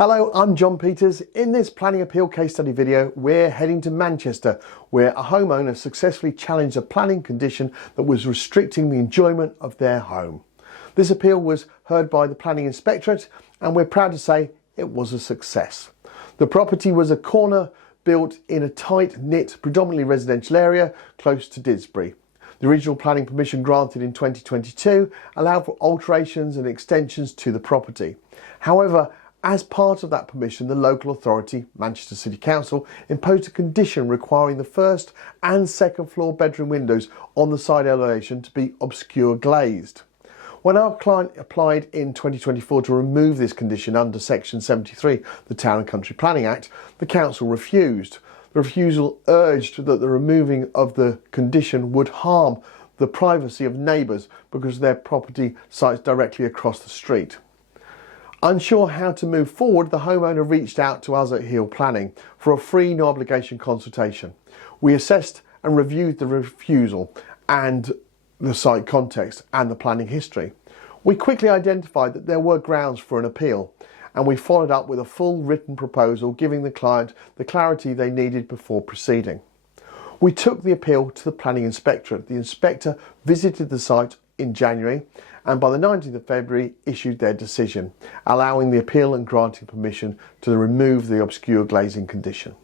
Hello, I'm John Peters. In this planning appeal case study video, we're heading to Manchester, where a homeowner successfully challenged a planning condition that was restricting the enjoyment of their home. This appeal was heard by the Planning Inspectorate, and we're proud to say it was a success. The property was a corner built in a tight-knit, predominantly residential area close to Didsbury. The original planning permission granted in 2022 allowed for alterations and extensions to the property. However, as part of that permission, the local authority, Manchester City Council, imposed a condition requiring the first and second floor bedroom windows on the side elevation to be obscure glazed. When our client applied in 2024 to remove this condition under Section 73, the Town and Country Planning Act, the council refused. The refusal urged that the removing of the condition would harm the privacy of neighbours because their property sites directly across the street. Unsure how to move forward, the homeowner reached out to us at Hill Planning for a free, no obligation consultation. We assessed and reviewed the refusal and the site context and the planning history. We quickly identified that there were grounds for an appeal, and we followed up with a full written proposal giving the client the clarity they needed before proceeding. We took the appeal to the Planning Inspectorate. The inspector visited the site in January and by the 19th of February issued their decision, allowing the appeal and granting permission to remove the obscure glazing condition.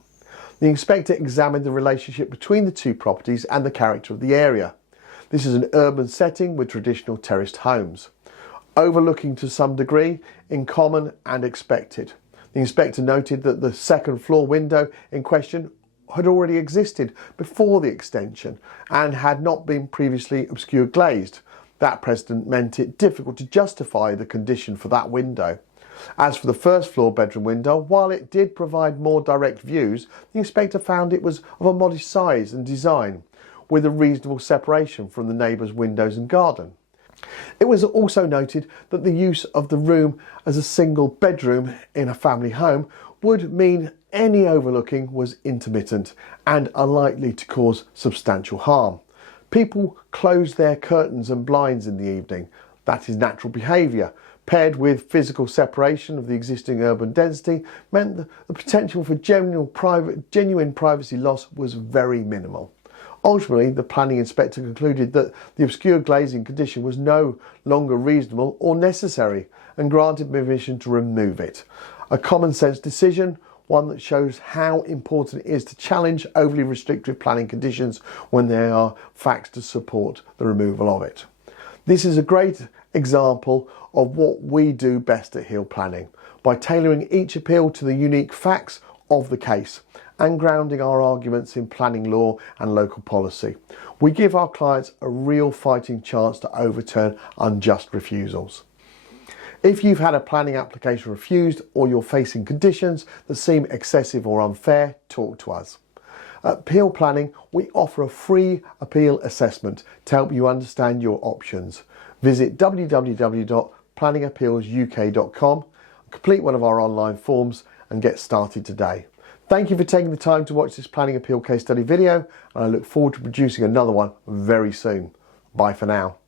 The inspector examined the relationship between the two properties and the character of the area. This is an urban setting with traditional terraced homes, overlooking to some degree in common and expected. The inspector noted that the second floor window in question had already existed before the extension and had not been previously obscure glazed. That precedent meant it difficult to justify the condition for that window. As for the first floor bedroom window, while it did provide more direct views, the inspector found it was of a modest size and design, with a reasonable separation from the neighbour's windows and garden. It was also noted that the use of the room as a single bedroom in a family home would mean any overlooking was intermittent and unlikely to cause substantial harm. People closed their curtains and blinds in the evening. That is natural behaviour, paired with physical separation of the existing urban density, meant that the potential for genuine privacy loss was very minimal. Ultimately, the planning inspector concluded that the obscure glazing condition was no longer reasonable or necessary and granted permission to remove it. A common sense decision, one that shows how important it is to challenge overly restrictive planning conditions when there are facts to support the removal of it. This is a great example of what we do best at Hill Planning, by tailoring each appeal to the unique facts of the case and grounding our arguments in planning law and local policy. We give our clients a real fighting chance to overturn unjust refusals. If you've had a planning application refused or you're facing conditions that seem excessive or unfair, talk to us. At Hill Planning, we offer a free appeal assessment to help you understand your options. Visit www.planningappealsuk.com, complete one of our online forms and get started today. Thank you for taking the time to watch this planning appeal case study video, and I look forward to producing another one very soon. Bye for now.